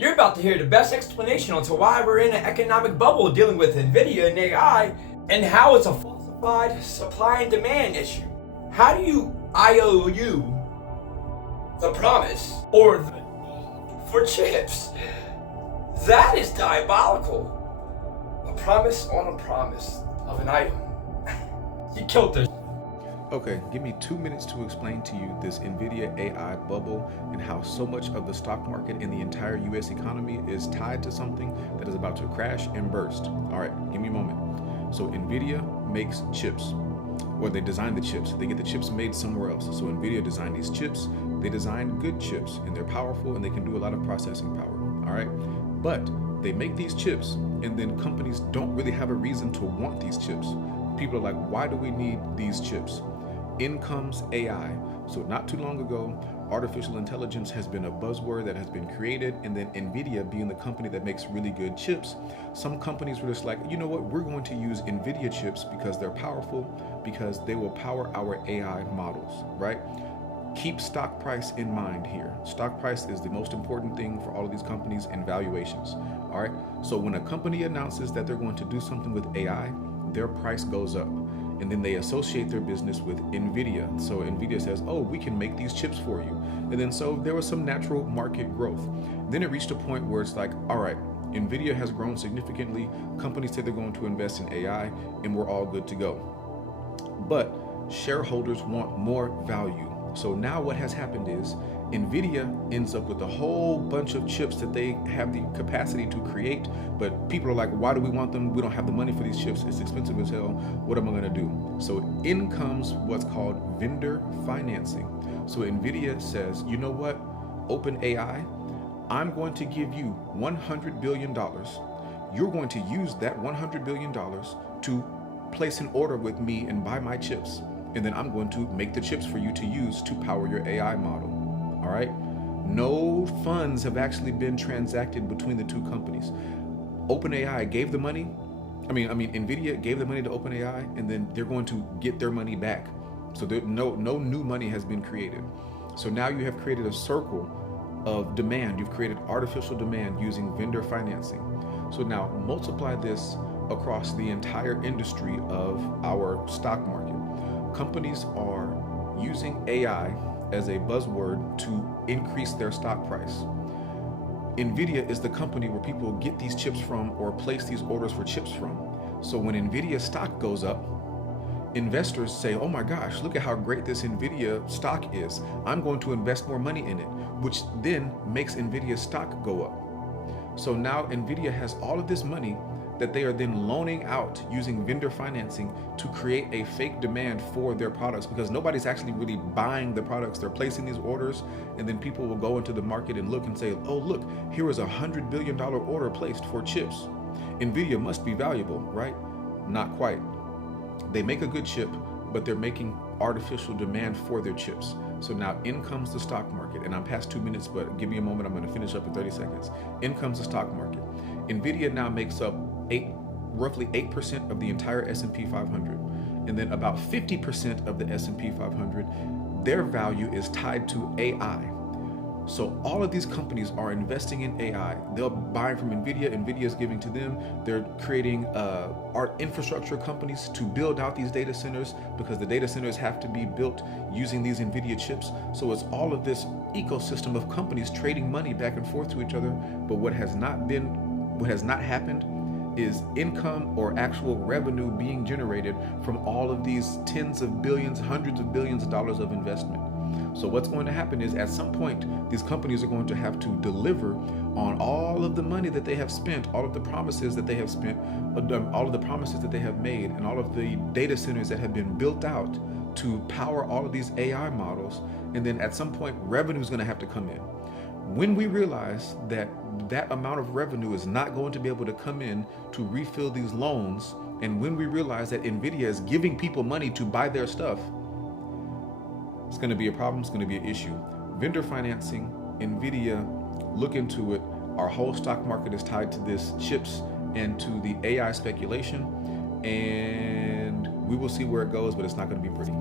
You're about to hear the best explanation onto why we're in an economic bubble dealing with Nvidia and AI and how it's a falsified supply and demand issue. How do you IOU the promise or the need for chips? That is diabolical. A promise on a promise of an item. You killed this. Okay, give me 2 minutes to explain to you this NVIDIA AI bubble and how so much of the stock market and the entire US economy is tied to something that is about to crash and burst. All right, give me a moment. So NVIDIA makes chips, or they design the chips. They get the chips made somewhere else. So NVIDIA designed these chips. They design good chips, and they're powerful, and they can do a lot of processing power. All right, but they make these chips, and then companies don't really have a reason to want these chips. People are like, why do we need these chips? In comes AI. So not too long ago, artificial intelligence has been a buzzword that has been created, and then NVIDIA being the company that makes really good chips, some companies were just like, you know what, we're going to use NVIDIA chips because they're powerful, because they will power our AI models, right? Keep stock price in mind here. Stock price is the most important thing for all of these companies and valuations, all right? So when a company announces that they're going to do something with AI, their price goes up. And then they associate their business with NVIDIA. So NVIDIA says, oh, we can make these chips for you. And then so there was some natural market growth. Then it reached a point where it's like, all right, NVIDIA has grown significantly. Companies say they're going to invest in AI, and we're all good to go. But shareholders want more value. So now what has happened is NVIDIA ends up with a whole bunch of chips that they have the capacity to create, but people are like, why do we want them? We don't have the money for these chips. It's expensive as hell. What am I gonna do? So in comes what's called vendor financing. So NVIDIA says, you know what, OpenAI, I'm going to give you $100 billion. You're going to use that $100 billion to place an order with me and buy my chips. And then I'm going to make the chips for you to use to power your AI model. All right. No funds have actually been transacted between the two companies. OpenAI gave the money. NVIDIA gave the money to OpenAI, and then they're going to get their money back. So no new money has been created. So now you have created a circle of demand. You've created artificial demand using vendor financing. So now multiply this across the entire industry of our stock market. Companies are using AI as a buzzword to increase their stock price. NVIDIA is the company where people get these chips from or place these orders for chips from. So when NVIDIA stock goes up, investors say, oh my gosh, look at how great this NVIDIA stock is. I'm going to invest more money in it, which then makes NVIDIA stock go up. So now NVIDIA has all of this money that they are then loaning out using vendor financing to create a fake demand for their products, because nobody's actually really buying the products. They're placing these orders, and then people will go into the market and look and say, oh, look, here is $100 billion order placed for chips. NVIDIA must be valuable, right? Not quite. They make a good chip, but they're making artificial demand for their chips. So now in comes the stock market, and I'm past 2 minutes, but give me a moment, I'm gonna finish up in 30 seconds. In comes the stock market. NVIDIA now makes up roughly 8% of the entire S&P 500. And then about 50% of the S&P 500, their value is tied to AI. So all of these companies are investing in AI. They're buying from NVIDIA, NVIDIA is giving to them. They're creating art infrastructure companies to build out these data centers, because the data centers have to be built using these NVIDIA chips. So it's all of this ecosystem of companies trading money back and forth to each other. But what has not happened is income or actual revenue being generated from all of these tens of billions, hundreds of billions of dollars of investment. So what's going to happen is at some point, these companies are going to have to deliver on all of the money that they have spent, all of the promises that they have spent, all of the promises that they have made, and all of the data centers that have been built out to power all of these AI models. And then at some point, revenue is going to have to come in. When we realize that that amount of revenue is not going to be able to come in to refill these loans, and when we realize that NVIDIA is giving people money to buy their stuff, it's going to be a problem, it's going to be an issue. Vendor financing, NVIDIA, look into it. Our whole stock market is tied to this chips and to the AI speculation, and we will see where it goes, but it's not going to be pretty.